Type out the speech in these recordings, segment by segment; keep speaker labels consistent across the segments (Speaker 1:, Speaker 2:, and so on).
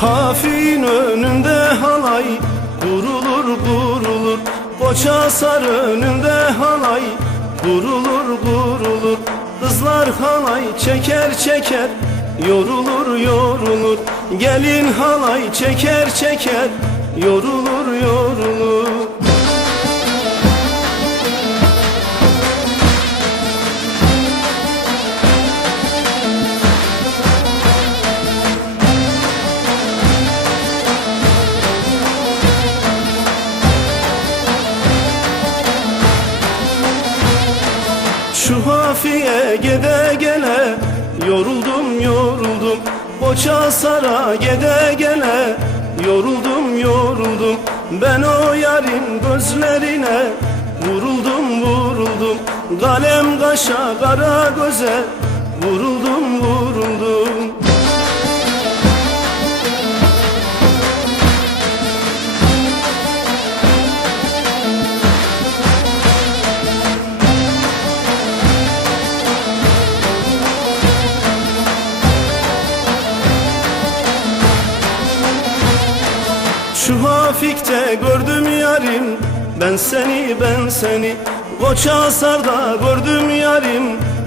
Speaker 1: Hafi'nin önünde halay Vurulur vurulur. Koça sar önünde halay Vurulur vurulur. Kızlar halay çeker çeker. Yorulur yorulur. Gelin halay çeker çeker. Yorulur yorulur Şu hafiye gede gele Yoruldum yoruldum. Koça sara gede gele Yoruldum yoruldum. Ben o yarın gözlerine Vuruldum vuruldum. Kalem kaşa kara göze Vuruldum vuruldum Şu hafikte gördüm yarim Ben seni ben seni. Koça sarda gördüm yarim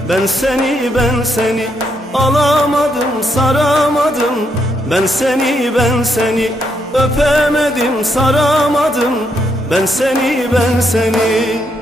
Speaker 1: Ben seni ben seni. Alamadım saramadım Ben seni ben seni. Öpemedim saramadım Ben seni ben seni